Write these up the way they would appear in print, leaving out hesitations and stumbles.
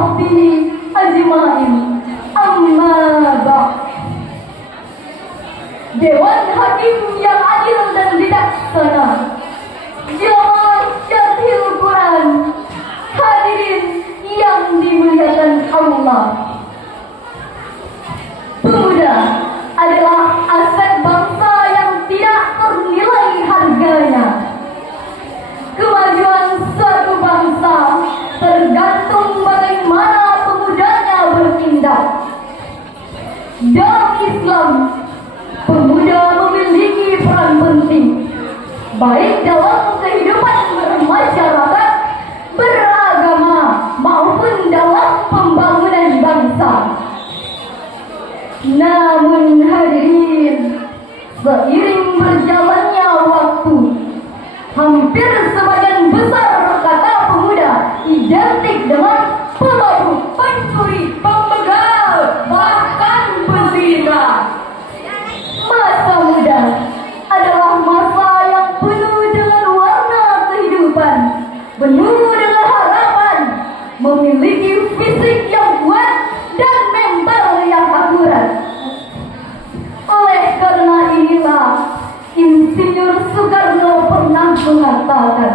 وصحبه أجمعين. Amma ba'd. Dewan Hakim yang adil dan bijaksana, jamaah Syahril Quran, hadirin yang dimuliakan Allah. Pemuda adalah aset bangsa yang tidak ternilai harganya. Kemajuan suatu bangsa tergantung bagaimana pemudanya bertindak. Dalam Islam, pemuda memiliki peran penting, baik dalam kehidupan bermasyarakat, beragama, maupun dalam pembangunan bangsa. Namun hadirin, seiring berjalannya waktu, hampir sebagian besar kata pemuda identik dengan pemabuk, pencuri, pembegal, bahkan pezina. Masa muda adalah masa yang penuh dengan warna kehidupan, penuh dengan harapan, memiliki fisik yang kuat dan mental yang akurat. Oleh karena inilah, Insinyur Soekarno pernah mengatakan,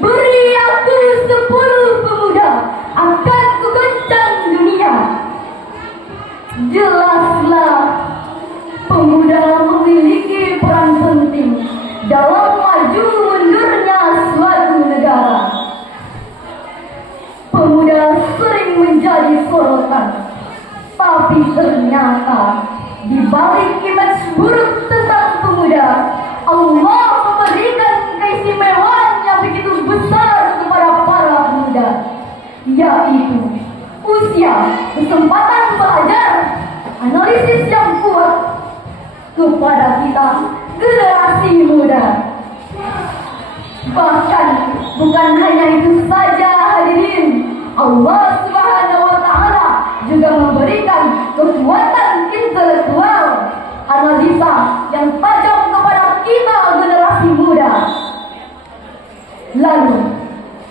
"Beri aku 10 pemuda, akan kugoncang dunia." Jelaslah, pemuda memiliki peran penting dalam maju mundurnya suatu negara. Pemuda sering menjadi sorotan, tapi ternyata di balik image buruk tentang pemuda, Allah memberikan keistimewaan yang begitu besar kepada para pemuda, yaitu usia, kesempatan belajar, analisis yang kuat. Kepada kita, generasi muda. Bahkan bukan hanya itu saja hadirin, Allah Subhanahu wa Ta'ala juga memberikan kekuatan intelektual, analisa yang tajam kepada kita generasi muda. Lalu,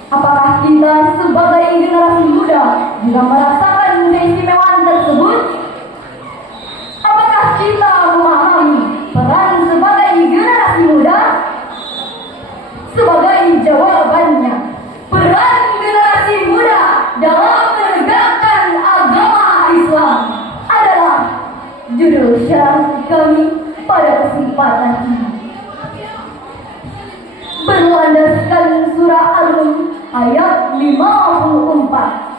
apakah kita sebagai generasi muda juga merasakan keistimewaan tersebut? Apakah kita memahami peran sebagai generasi muda? Sebagai jawabannya, peran generasi muda dalam menegakkan agama Islam adalah judul syarah kami pada kesempatan ini. Berlandaskan surah Al-Rum ayat 54.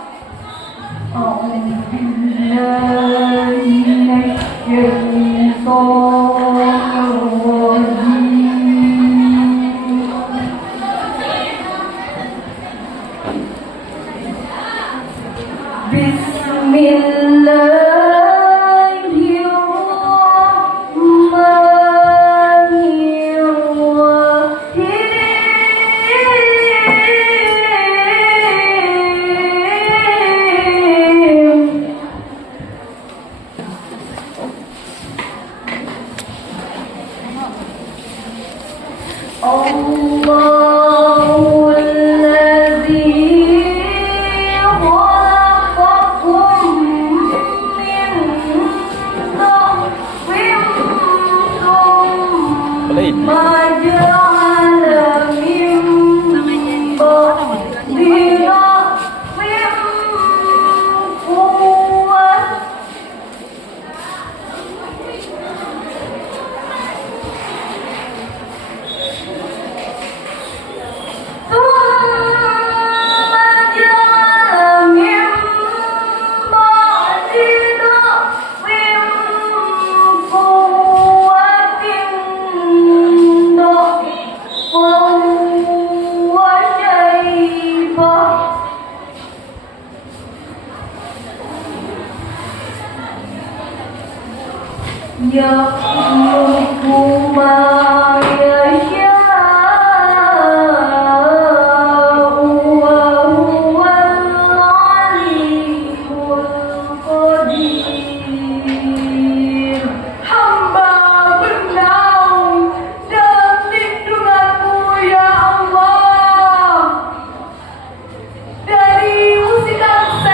Dari musikan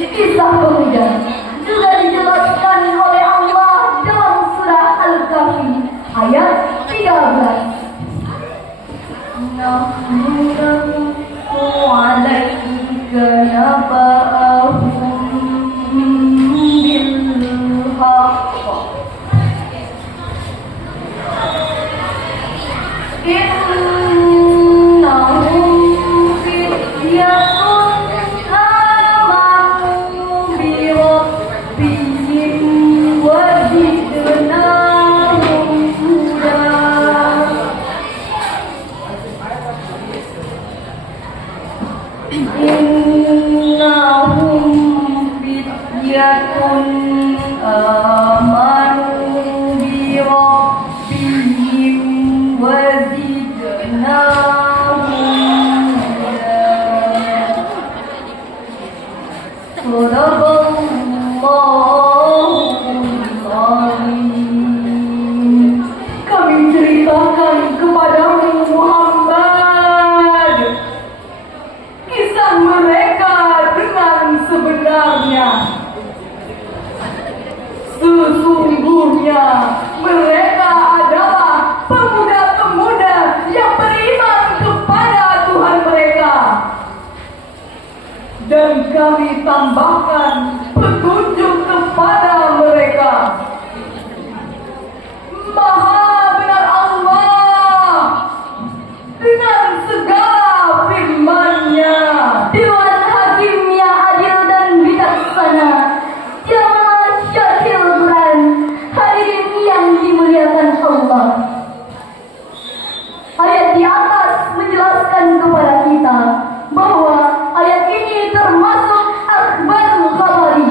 Kisah pemuda juga dijelaskan oleh Allah dalam surah Al-Kahfi ayat 13. Nahnu naqussu 'alaika naba'ahum bil haqq innahum fityatun amanu bi rabbihim wa zidnahum huda. Innahum fityatun amanu bi rabbihim wa zidnahum huda. Sadaqallahul azim. Kami ceritakan kepadamu Muhammad kisah mereka dengan sebenarnya. Sesungguhnya mereka adalah pemuda-pemuda yang beriman kepada Tuhan mereka, dan kami tambahkan petunjuk kepada mereka. Maha benar Allah dengan segala firman-Nya. Dewan Hakim yang adil dan bijaksana, jamaah syahil Quran, hadirin yang dimuliakan Allah. Ayat di atas menjelaskan kepada kita bahwa ayat ini termasuk akhbarul khabari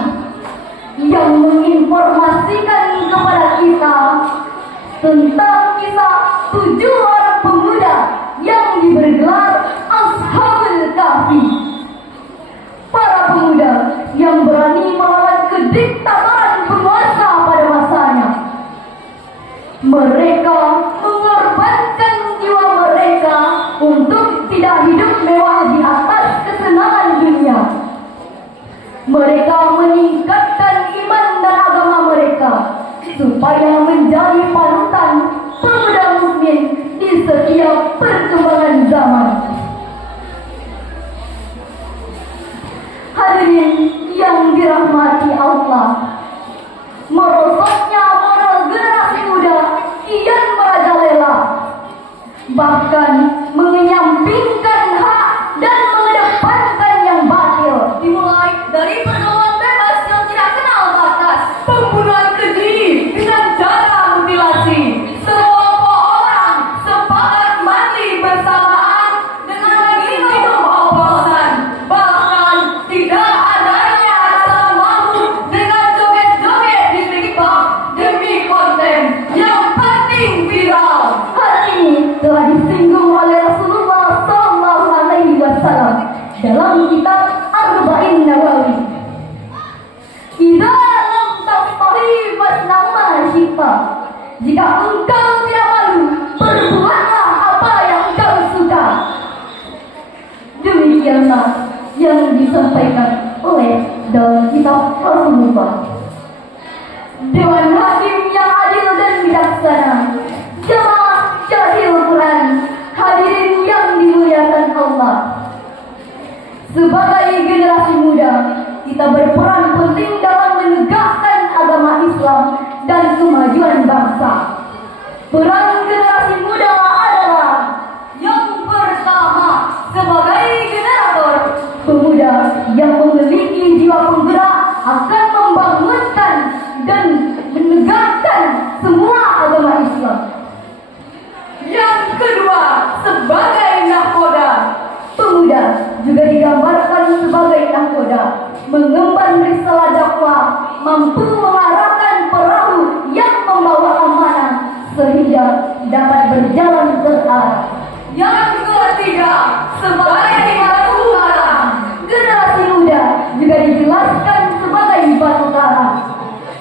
yang menginformasikan kepada kita tentang kisah 7 orang pemuda yang diberi gelar Ashabul Kahfi. Para pemuda yang berani melawan kediktatoran penguasa pada masanya. Mereka mengorbankan jiwa mereka untuk tidak hidup mewah di atas kesenangan dunia. Mereka meningkatkan iman dan agama mereka supaya menjadi panutan pemuda mukmin di setiap perkembangan zaman. Hadirin yang dirahmati Allah, merosotnya moral generasi muda kian merajalela, bahkan mengenyampingkan hak dan mengedepankan yang batil. Dimulai dari pergaulan bebas yang tidak kenal batas, pembunuhan keji dengan cara mutilasi, sekelompok orang sepakat mati bersamaan dengan minum oplosan, bahkan tidak adanya rasa malu dengan joget-joget di TikTok demi konten yang penting viral. Hal ini telah disinggung oleh Rasulullah SAW dalam kitab Arba'in Nawawi. Idza lam tastahi fasnama syifa. Jika engkau tidak malu, perbuatlah apa yang engkau suka. Demikianlah yang disampaikan oleh dalam kitab Rasulullah. Dewan Hakim yang adil dan bijaksana, jamaah syahil Quran, hadirin yang dimuliakan Allah. Sebagai generasi muda, kita berperan penting dalam menegakkan agama Islam dan kemajuan bangsa. Peran generasi muda adalah yang pertama, sebagai generator pemuda yang memiliki jiwa penggerak akan membangunkan dan menegakkan semua agama Islam. Yang kedua, sebagai nahkoda. Pemuda juga digambarkan sebagai nahkoda, mengemban risalah dakwah, mampu mengarahkan perahu yang membawa amanah sehingga dapat berjalan terarah. Yang ketiga, sebagai batu karang. Generasi muda juga dijelaskan sebagai batu karang.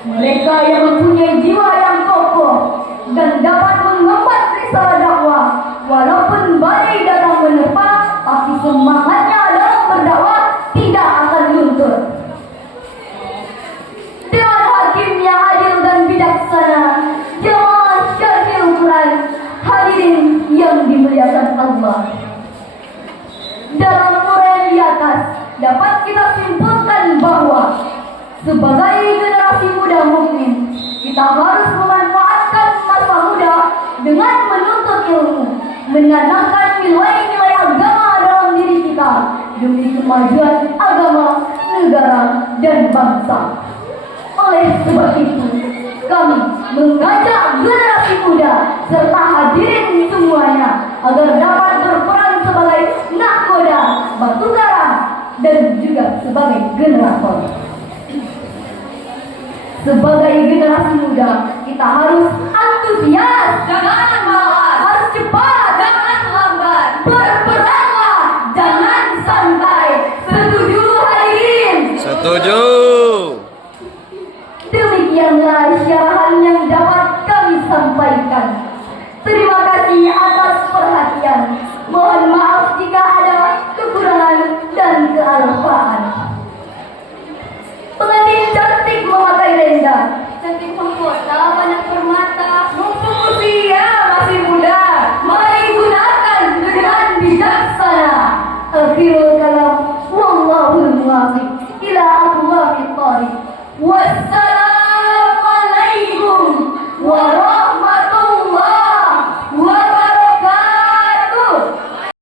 Mereka yang mempunyai jiwa yang kokoh dan dapat mengemban risalah dakwah, walaupun badai datang menerpa, tapi semangatnya dalam berdakwah tidak akan luntur. jelas dapat kita simpulkan bahwa sebagai generasi muda mukmin, kita harus memanfaatkan masa muda dengan menuntut ilmu, menanamkan nilai-nilai agama dalam diri kita demi kemajuan agama, negara, dan bangsa. Oleh sebab itu, kami mengajak generasi muda serta hadirin semuanya agar dapat berperan sebagai nahkoda, batu karang, dan juga sebagai generator. Sebagai generasi muda, kita harus antusias, jangan malas, harus cepat, jangan lambat, berperanlah, jangan santai. Setuju hadirin? Setuju. Demikianlah syarahan yang dapat kami sampaikan. Terima kasih atas perhatian. Mohon maaf jika ada kekurangan dan kealpaan. Pengantin cantik memakai lensa, cantik mahkota, banyak permata, mumpung usia masih muda, mari gunakan dengan bijaksana. Akhirul kalam, wallahul muwaffiq ila aqwamit thoriq. Wassalam.